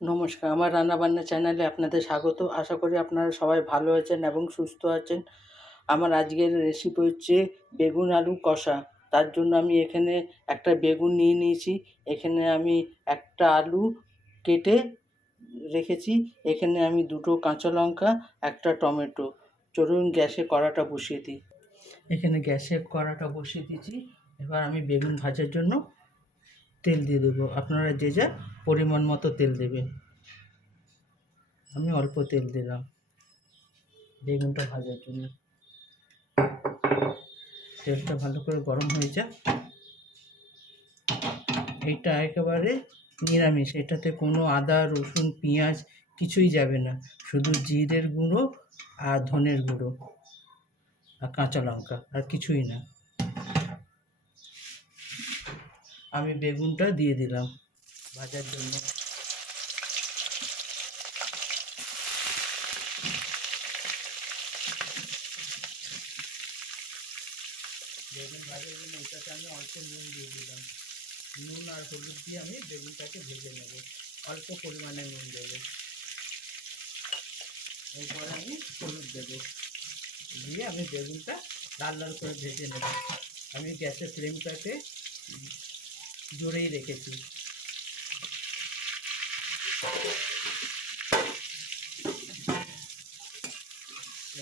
নমস্কার, আমার রান্নাবান্না চ্যানেলে আপনাদের স্বাগত। আশা করি আপনারা সবাই ভালো আছেন এবং সুস্থ আছেন। আমার আজকের রেসিপি হচ্ছে বেগুন আলু কষা। তার জন্য আমি এখানে একটা বেগুন নিয়ে নিয়েছি। এখানে আমি একটা আলু কেটে রেখেছি। এখানে আমি দুটো কাঁচা লঙ্কা, একটা টমেটো। চলুন গ্যাসে কড়াটা বসিয়ে দিই। এখানে গ্যাসে কড়াটা বসিয়ে দিয়েছি। এবার আমি বেগুন ভাজার জন্য তেল দিয়ে দেবো। আপনারা যে যা পরিমাণ মতো তেল দেবেন। আমি অল্প তেল দিলাম বেগুনটা ভাজার জন্য। তেলটা ভালো করে গরম হয়ে যাক। এইটা একেবারে নিরামিষ, এটাতে কোনো আদা রসুন পেঁয়াজ কিছুই যাবে না, শুধু জিরের গুঁড়ো আর ধনের গুঁড়ো আর কাঁচা লঙ্কা, আর কিছুই না। আমি বেগুনটা দিয়ে দিলাম ভাজার জন্য। বেগুন ভাজার জন্য এটাতে আমি অল্প নুন দিয়ে দিলাম। নুন আর হলুদ দিয়ে আমি বেগুনটাকে ভেজে নেব। অল্প পরিমাণে নুন দেবো। এরপরে আমি হলুদ দেবো, দিয়ে আমি বেগুনটা লাল লাল করে ভেজে নেব। আমি গ্যাসের ফ্লেমটাকে জোরেই রেখেছি।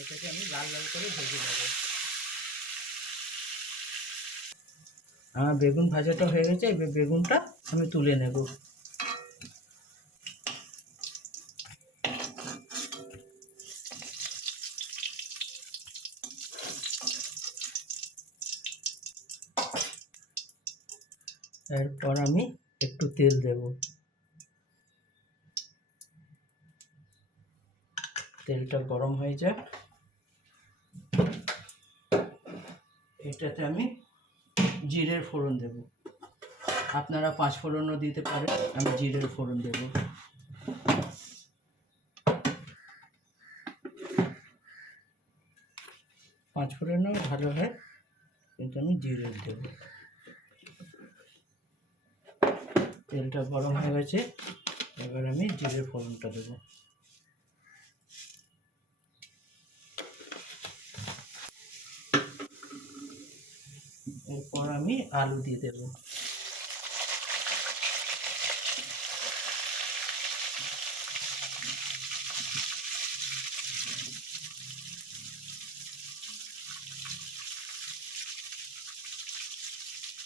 এটাকে আমি লাল লাল করে ভেজে নেব। আমার বেগুন ভাজাটা হয়ে গেছে। এবার বেগুনটা আমি তুলে নেব। এরপর আমি একটু তেল দেব। তেলটা গরম হয়ে যাক। এটাতে আমি জিরের ফোড়ন দেব। আপনারা 5 ফোড়নও দিতে পারেন, আমি জিরের ফোড়ন দেব। 5 ফোড়নও ভালো হয়, কিন্তু আমি জিরের দেব। তেলটা গরম হয়ে গেছে, এবার আমি জিরের ফোড়নটা দেবো। এরপর আমি আলু দিয়ে দেবো।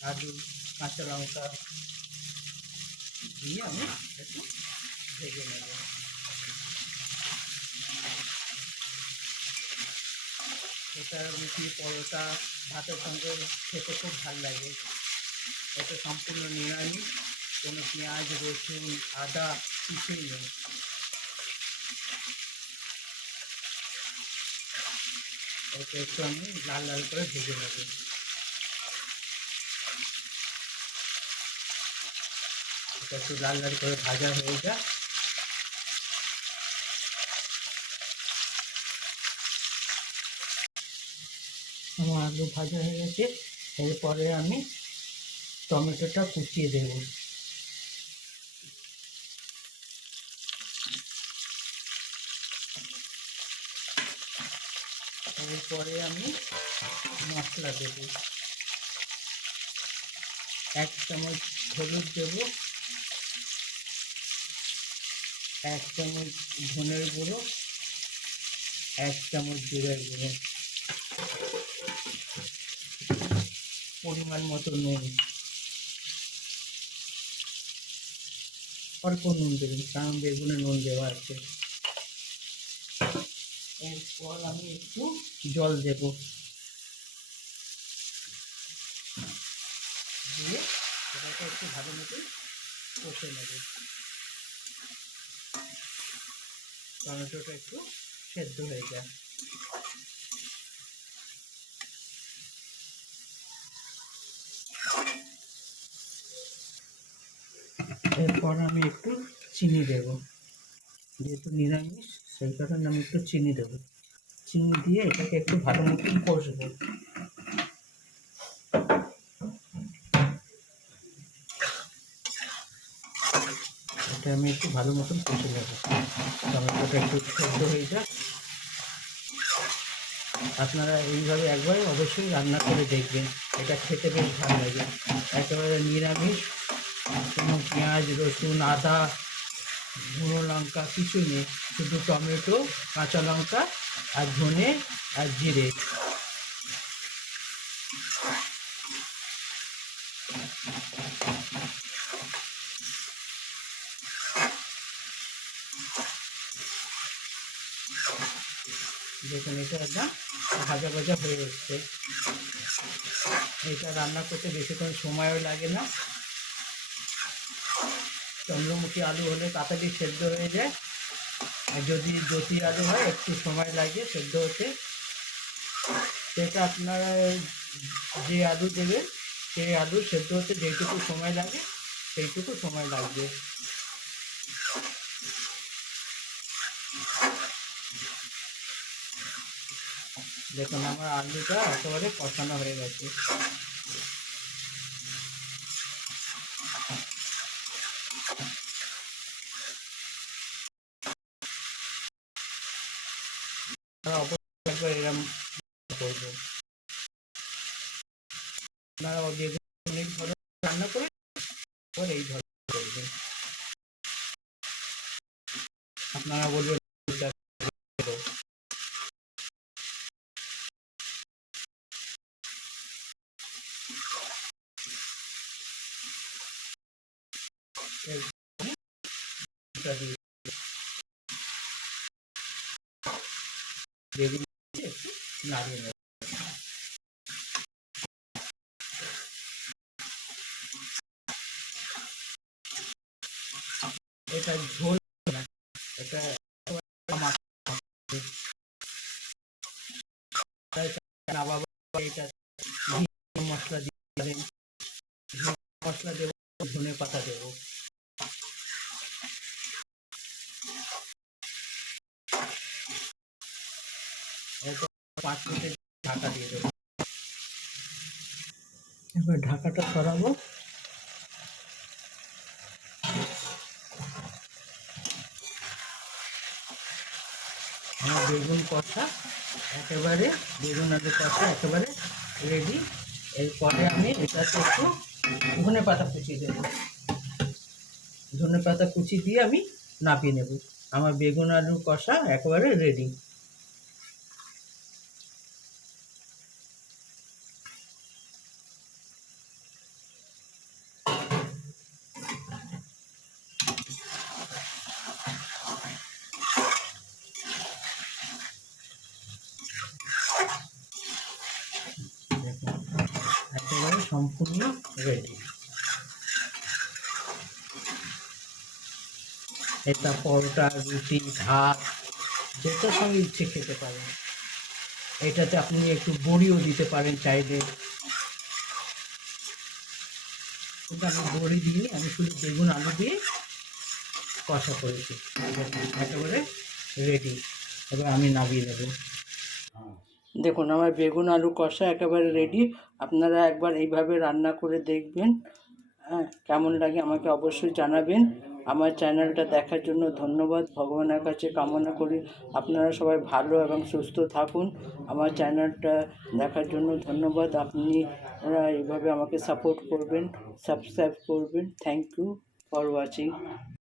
আলু কাঁচা লঙ্কা দিয়ে আমি একটু ভেজে নেব। এটা রুটি পরোটা ভাতের সঙ্গে খেতে খুব ভালো লাগে। এটা সম্পূর্ণ নিরামিষ, কোনো পেঁয়াজ রসুন আদা কিছুই নেই। এটা একটু আমি লাল লাল করে ভেজে নেব। এটা একটু লাল লাল করে ভাজা হয়ে যায়। আমার আলু ভাজা হয়ে গেছে। এরপরে আমি টমেটোটা কুচিয়ে দেব। এরপরে আমি মশলা দেব। 1 চামচ হলুদ দেব, 1 চামচ ধনের গুঁড়ো, 1 চামচ জিরের গুঁড়ো, পরিমাণ মতো নুন। অল্প নুন দেবেন, কারণ বেগুনে নুন দেওয়া আছে। এরপর আমি একটু জল দেব, দিয়ে এটাকে একটু ভালো মতো কষে নেব। টমেটোটা একটু সেদ্ধ হয়ে যায়। এরপর আমি একটু চিনি দেব। যেহেতু নিরামিষ সেই কারণে আমি একটু চিনি দেব। চিনি দিয়ে এটাকে একটু ভালো মতো কষবো। এটা আমি একটু ভালো মতন কষে নেব। টমেটোটা একটু সেদ্ধ হয়ে যাক। আপনারা এইভাবে একবার অবশ্যই রান্না করে দেখবেন, এটা খেতে বেশ ভালো লাগে। একেবারে নিরামিষ, কোনো পেঁয়াজ রসুন আদা গুঁড়ো লঙ্কা কিছু নেই, শুধু টমেটো কাঁচা লঙ্কা আর ধনে আর জিরে। দেখুন এটা একদম ভাজা ভাজা হয়ে এসছে। এটা রান্না করতে বেশিক্ষণ সময়ও লাগে না। চন্দ্রমুখী আলু হলে তাড়াতাড়ি সেদ্ধ হয়ে যায়, আর যদি জ্যোতি আলু হয় একটু সময় লাগে সেদ্ধ হতে। সেটা আপনারা যে আলু দেবেন সেই আলু সেদ্ধ হতে যেটুকু সময় লাগে সেইটুকু সময় লাগবে। দেখুন আমার আলুটা একেবারে কষানো হয়ে গেছে। অবশ্যই একবার এরকম করবেন। আপনারা অনেক ধরনের রান্না করে এই ধরনের করবেন। আপনারা বলবেন বেগুন একটু নাড়িয়ে নেব। এটা ঝোল না, এটা এটা মশলা দিয়ে মশলা দেবো, ধনে পাতা দেবো। এরপর 5 মিনিট ঢাকা দিয়ে দেবো। এবার ঢাকাটা সরাবো। আমার বেগুন কষা একেবারে, বেগুন আলু কষা একেবারে রেডি। এরপরে আমি এটাতে একটু ধনে পাতা কুচি দেবো। ধনে পাতা কুচি দিয়ে আমি নাপিয়ে নেব। আমার বেগুন আলু কষা একেবারে রেডি। একেবারে সম্পূর্ণ রেডি। এটা পরোটা রুটি ভাত যেটার সঙ্গে ইচ্ছে খেতে পারেন। এটাতে আপনি একটু বড়িও দিতে পারেন চাইলে, কিন্তু আমি বড়ি দিইনি, আমি শুধু বেগুন আলু দিয়ে কষা করেছি। একেবারে রেডি। এবার আমি নামিয়ে নেব। দেখুন আমার বেগুন আলু কষা একেবারে রেডি। আপনারা একবার এইভাবে রান্না করে দেখবেন, হ্যাঁ কেমন লাগে আমাকে অবশ্যই জানাবেন। আমার চ্যানেলটা দেখার জন্য ধন্যবাদ। ভগবানের কাছে কামনা করি আপনারা সবাই ভালো এবং সুস্থ থাকুন। আমার চ্যানেলটা দেখার জন্য ধন্যবাদ। আপনারা এইভাবে আমাকে সাপোর্ট করবেন, সাবস্ক্রাইব করবেন। Thank you for watching.